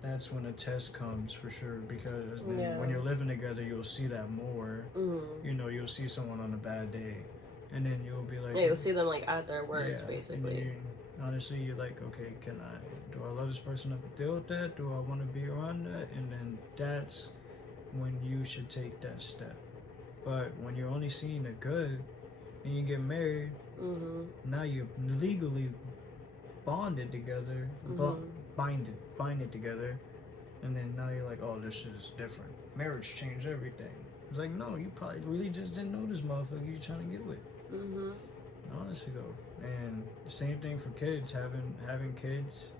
that's when a test comes for sure, because when you're living together you'll see that more. You know, you'll see someone on a bad day and then you'll be like, you'll see them like at their worst, basically. Honestly, you're like, okay, do I love this person enough to deal with that? Do I want to be around that? And then that's when you should take that step. But when you're only seeing the good and you get married, now you're legally bonded together, binded together, and then now you're like, oh, this is different. Marriage changed everything. It's like, no, you probably really just didn't know this motherfucker you're trying to get with. Honestly though. And the same thing for kids. Having kids,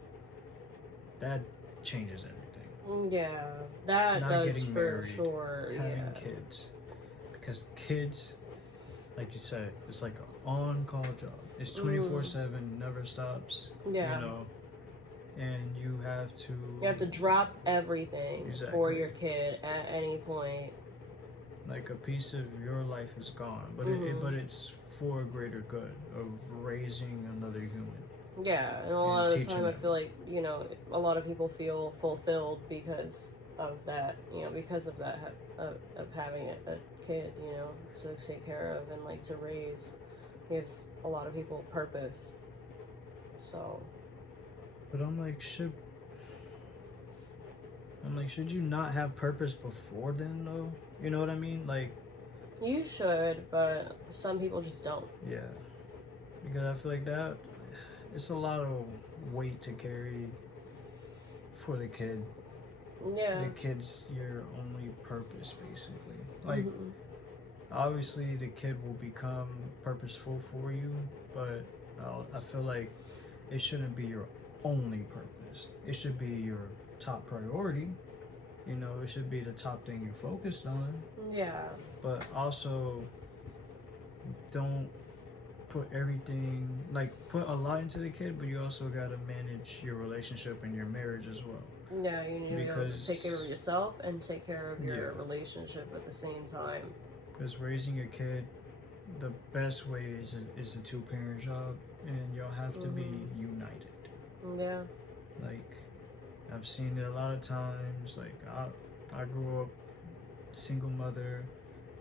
that changes everything. Yeah, that Not does getting for married, sure. Having kids, because kids, like you said, it's like an on-call job. It's 24/7, never stops. Yeah. You know, and you have to drop everything for your kid at any point. Like a piece of your life is gone, but but it's for a greater good of raising another human. Yeah, and a lot of the time I feel like, you know, a lot of people feel fulfilled because of that, you know, because of that, of having a kid, you know, to take care of and, like, to raise. Gives a lot of people purpose. So. But I'm like, should you not have purpose before then, though? You know what I mean? Like, you should, but some people just don't. Yeah, because I feel like that it's a lot of weight to carry for the kid. Yeah. The kid's your only purpose, basically. Like, obviously, the kid will become purposeful for you, but I feel like it shouldn't be your only purpose. It should be your top priority. You know, it should be the top thing you're focused on. Yeah. But also, don't put everything, like, put a lot into the kid, but you also got to manage your relationship and your marriage as well. Yeah, you need to take care of yourself and take care of your relationship at the same time. Because raising a kid, the best way is a two-parent job, and y'all have to be united. Yeah. Like, I've seen it a lot of times. Like, I grew up single mother,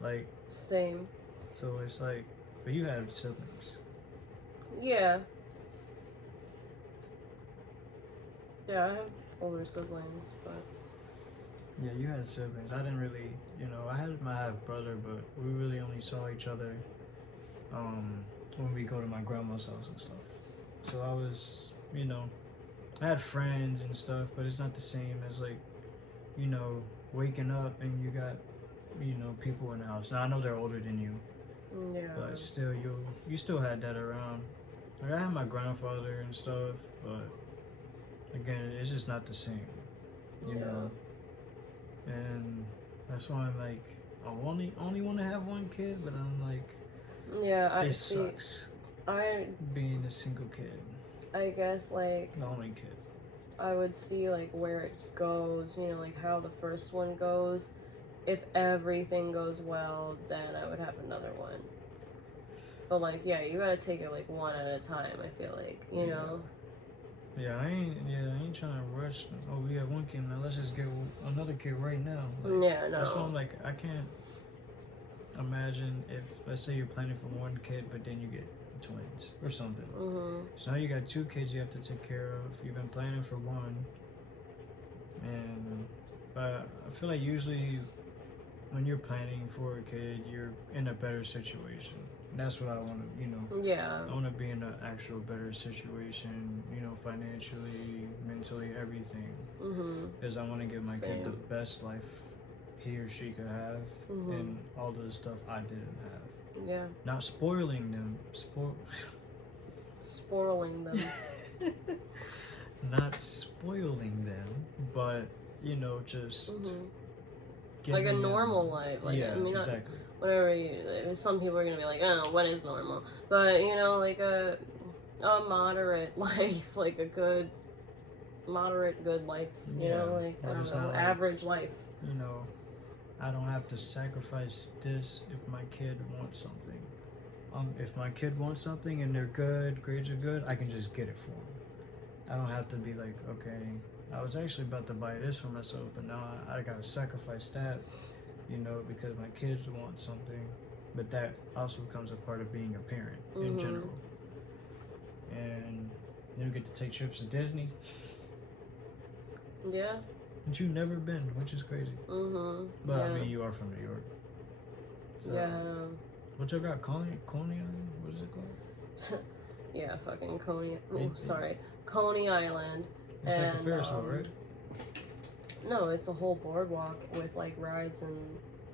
like. Same. So it's like, but you have siblings. Yeah. Yeah, I have older siblings, but. Yeah, you had siblings. I didn't really, you know, I had my half brother, but we really only saw each other when we go to my grandma's house and stuff. So I was, I had friends and stuff, but it's not the same as like, waking up and you got, people in the house. Now I know they're older than you, Yeah. but still, you still had that around. Like I had my grandfather and stuff, but again, it's just not the same, you know. And that's why I'm like, I only want to have one kid, but I'm like, it sucks. Being a single kid. I guess like The only kid. I would see like where it goes, like how the first one goes. If everything goes well, then I would have another one. But like, yeah, you gotta take it like one at a time. I feel like, you know. Yeah, I ain't trying to rush. Oh, we have one kid now. Let's just get another kid right now. Like, yeah, no. That's why I'm like, I can't imagine if, let's say, you're planning for one kid, but then you get twins or something. Mm-hmm. So now you got two kids you have to take care of. You've been planning for one, and I feel like usually when you're planning for a kid, you're in a better situation. That's what I want to, Yeah. I want to be in an actual better situation, financially, mentally, everything. Because I want to give my kid the best life he or she could have, and all the stuff I didn't have. Yeah. Not spoiling them. Spoiling them. Not spoiling them, but, just... Like a normal life. Like, yeah, I mean, exactly. Whatever some people are gonna be like, oh, what is normal? But like a moderate life, like a good moderate good life, you know, like I don't know, average life. I don't have to sacrifice this if my kid wants something. If my kid wants something and they're good, grades are good, I can just get it for them. I don't have to be like, okay, I was actually about to buy this for myself, but now I gotta sacrifice that, because my kids want something. But that also becomes a part of being a parent in general. And you get to take trips to Disney. Yeah. But you've never been, which is crazy. But I mean, you are from New York. So, yeah. What you got? Coney Island? What is it called? Yeah, fucking Coney. Oh, sorry, Coney Island. It's like a Ferris wheel, right? No, it's a whole boardwalk with like rides and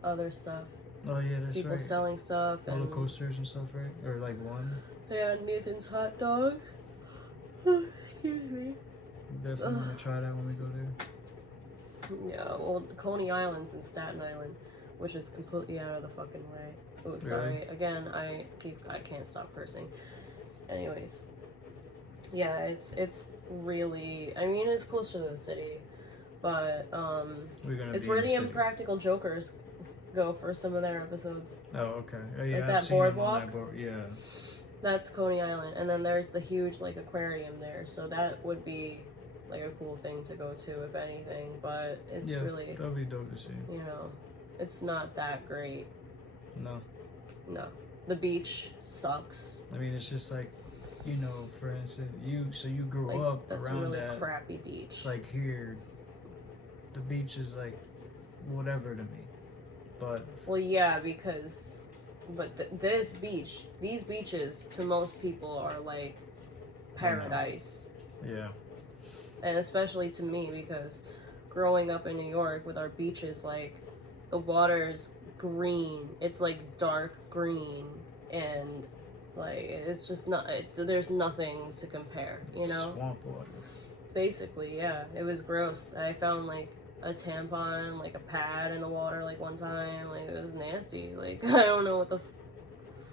other stuff. Oh yeah, that's People right. selling stuff. Roller coasters and stuff, right? Or like one. Yeah, Nathan's hot dogs. Excuse me. Definitely gonna try that when we go there. Yeah, well, Coney Island's in Staten Island, which is completely out of the fucking way. Oh, sorry. Really? Again, I can't stop cursing. Anyways, yeah, it's really. I mean, it's closer to the city, but it's where the Impractical Jokers go for some of their episodes. Oh, okay. Oh, yeah, like I've that seen boardwalk. Yeah. That's Coney Island, and then there's the huge like aquarium there, so that would be like a cool thing to go to if anything. But it's really that'd be dope to see. It's not that great. No. The beach sucks. I mean, it's just like, for instance, you grew up that's around a really that crappy beach. Like here, the beach is like whatever to me, but well, yeah, because these beaches to most people are like paradise. Yeah. And especially to me, because growing up in New York with our beaches, like the water's green. It's like dark green, and like it's just not. There's nothing to compare, Swamp water. Basically, yeah. It was gross. I found like a tampon, like a pad in the water, like one time. Like it was nasty. Like I don't know what the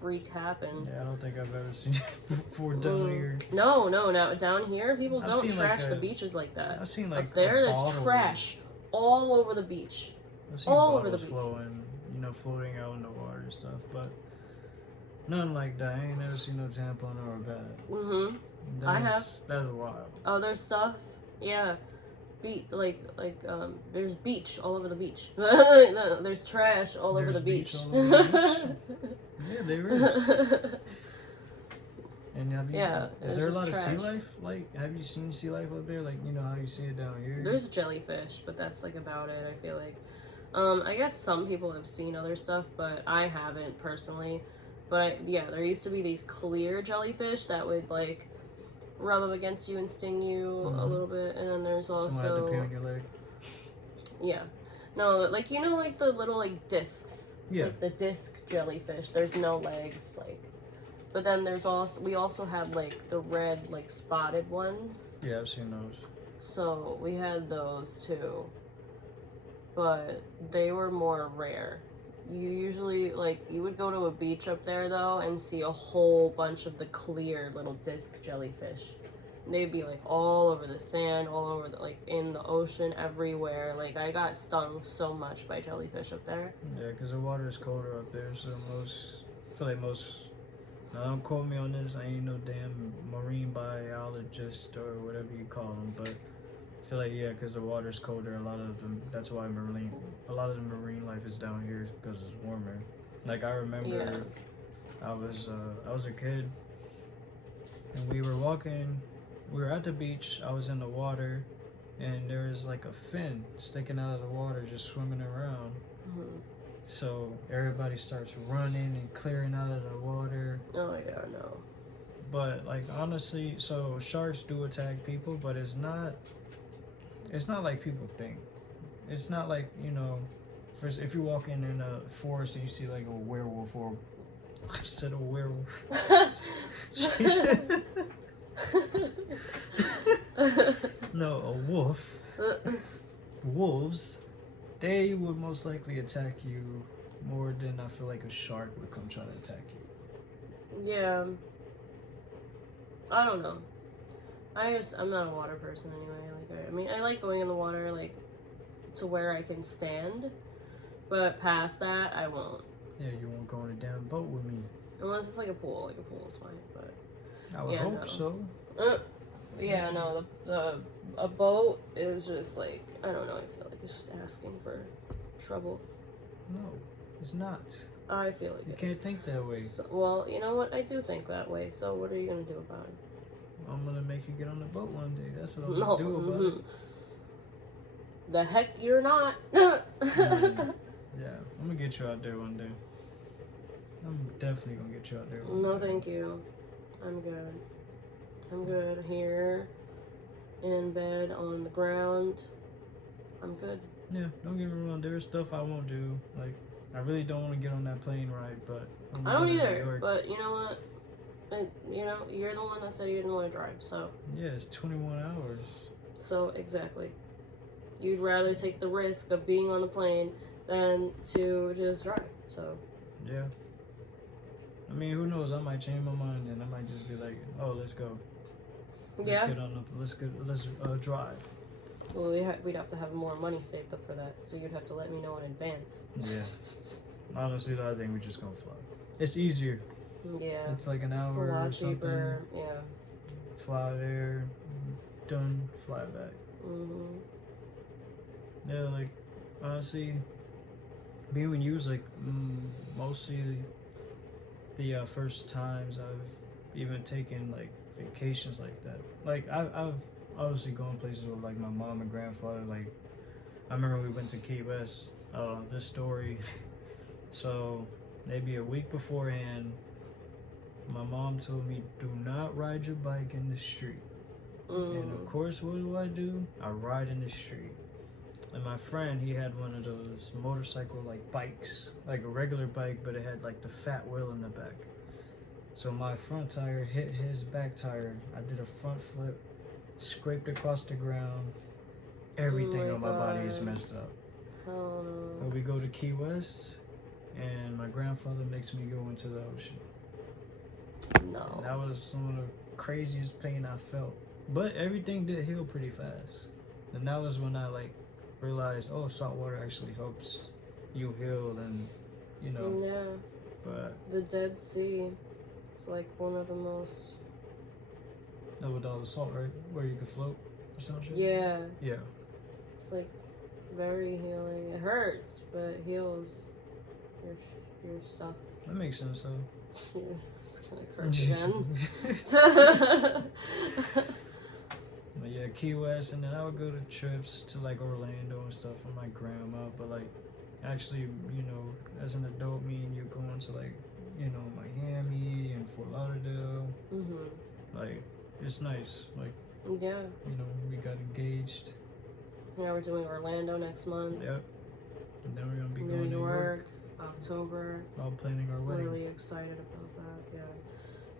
freak happened. Yeah, I don't think I've ever seen it before down here. No, down here people I've don't seen trash like the beaches like that. I've seen like up there's trash all over the beach. I've seen all over the beach. Flowing, floating out in the water and stuff, but nothing like that. I ain't never seen no tampon or a bed. I have. That's wild. Other stuff, yeah. There's beach all over the beach. There's trash all over the beach. Yeah, there is. And is there a lot of sea life? Like, have you seen sea life up there? Like, how you see it down here? There's jellyfish, but that's like about it. I feel like. I guess some people have seen other stuff, but I haven't personally. But there used to be these clear jellyfish that would like rub up against you and sting you a little bit, and then there's also someone had to pee on your leg. Yeah, no, like you know, like the little like discs, like the disc jellyfish. There's no legs, like, but then there's also we also had like the red like spotted ones. Yeah, I've seen those. So we had those too, but they were more rare. You usually, like, you would go to a beach up there, though, and see a whole bunch of the clear little disc jellyfish. They'd be, like, all over the sand, all over, like, in the ocean, everywhere. Like, I got stung so much by jellyfish up there. Yeah, because the water is colder up there, so I feel like most, now don't quote me on this, I ain't no damn marine biologist or whatever you call them, but I feel like, yeah, because the water's colder, a lot of them, that's why a lot of the marine life is down here is because it's warmer. Like, I remember I was a kid, and we were at the beach, I was in the water, and there was like a fin sticking out of the water just swimming around. Mm-hmm. So everybody starts running and clearing out of the water. Oh, yeah, I know. But, like, honestly, so sharks do attack people, but it's not like people think. It's not like, you know, first if you're walking in a forest and you see like a werewolf or I said a werewolf. No, a wolf. Wolves, they would most likely attack you more than I feel like a shark would come try to attack you. Yeah. I don't know. I'm not a water person anyway. Like, I mean, I like going in the water, like, to where I can stand, but past that, I won't. Yeah, you won't go in a damn boat with me. Unless it's like a pool. Like, a pool is fine, but... I would hope so. Yeah, no, a boat is just, like, I don't know, I feel like it's just asking for trouble. No, it's not. I feel like you can't think that way. So, well, you know what? I do think that way, so what are you going to do about it? I'm gonna make you get on the boat one day. That's what I'm gonna do about it. The heck you're not. Yeah, I'm gonna get you out there one day. I'm definitely gonna get you out there one day. No, thank you. I'm good. I'm good here, in bed, on the ground. I'm good. Yeah, don't get me wrong. There's stuff I won't do. Like, I really don't want to get on that plane ride, but I don't either. But you know what? You know, you're the one that said you didn't want to drive, so. Yeah, it's 21 hours. So, exactly. You'd rather take the risk of being on the plane than to just drive, so. Yeah. I mean, who knows? I might change my mind and I might just be like, oh, let's go. Let's drive. Well, we'd have to have more money saved up for that, so you'd have to let me know in advance. Yeah. Honestly, though, I think we're just gonna fly. It's easier. Yeah. It's like an hour it's a lot or something. cheaper. Yeah. Fly there, done, fly back. Mhm. Yeah, like, honestly, me and you was like mostly the first times I've even taken like vacations like that. Like I've obviously gone places with like my mom and grandfather. Like I remember we went to Key West. This story. So maybe a week beforehand, my mom told me, "Do not ride your bike in the street." And of course, what do? I ride in the street. And my friend, he had one of those motorcycle like bikes, like a regular bike, but it had like the fat wheel in the back. So my front tire hit his back tire. I did a front flip, scraped across the ground. Everything on my body is messed up. But we go to Key West, and my grandfather makes me go into the ocean. No. And that was some of the craziest pain I felt. But everything did heal pretty fast. And that was when I like realized, oh, salt water actually helps you heal, and you know. Yeah. But the Dead Sea, it's like one of the most. That with all the salt, right? Where you could float or something. Yeah. Yeah. It's like very healing. It hurts, but it heals your stuff. That makes sense, though. It's kind of crazy then. But yeah, Key West, and then I would go to trips to like Orlando and stuff with my grandma. But like, actually, you know, as an adult, me and you going to like, you know, Miami and Fort Lauderdale. Mm-hmm. Like, it's nice. Like, Yeah. you know, we got engaged. Yeah, we're doing Orlando next month. Yep. And then we're gonna be New going to New York. October. All planning our wedding. Really excited about that. Yeah.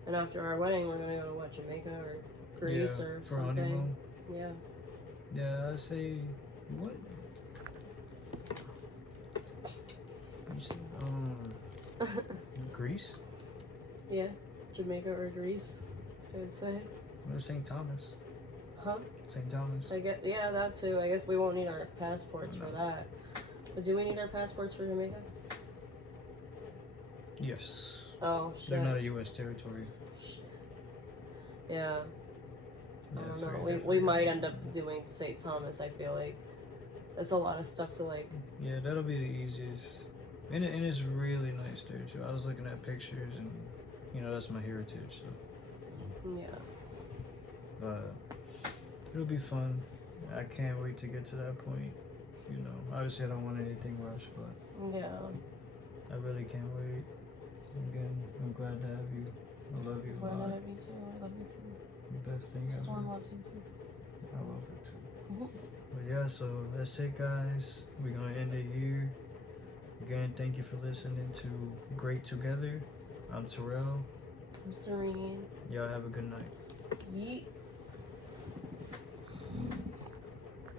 And after our wedding, we're gonna go to what, Jamaica or Greece or for something. honeymoon. Yeah. Yeah, I say what? You said, Greece? Yeah. Jamaica or Greece, I would say. Or St. Thomas. Huh? St. Thomas. I guess, yeah, that too. I guess we won't need our passports for that. But do we need our passports for Jamaica? Yes. Oh, shit. They're not a U.S. territory. Shit. Yeah. I don't so know. We might end up doing St. Thomas, I feel like. That's a lot of stuff to like. Yeah, that'll be the easiest. And it's really nice there too. I was looking at pictures and, you know, that's my heritage. So. Yeah. But it'll be fun. I can't wait to get to that point. You know, obviously I don't want anything rushed, but Yeah. I really can't wait. Again, I'm glad to have you. I love you a Glad to lot. have you too. I love you too. The best thing ever. Storm loves you too. I love it too. But yeah, so that's it, guys. We're gonna end it here. Again, thank you for listening to Great Together. I'm Terrell. I'm Serene. Y'all have a good night. Yeet.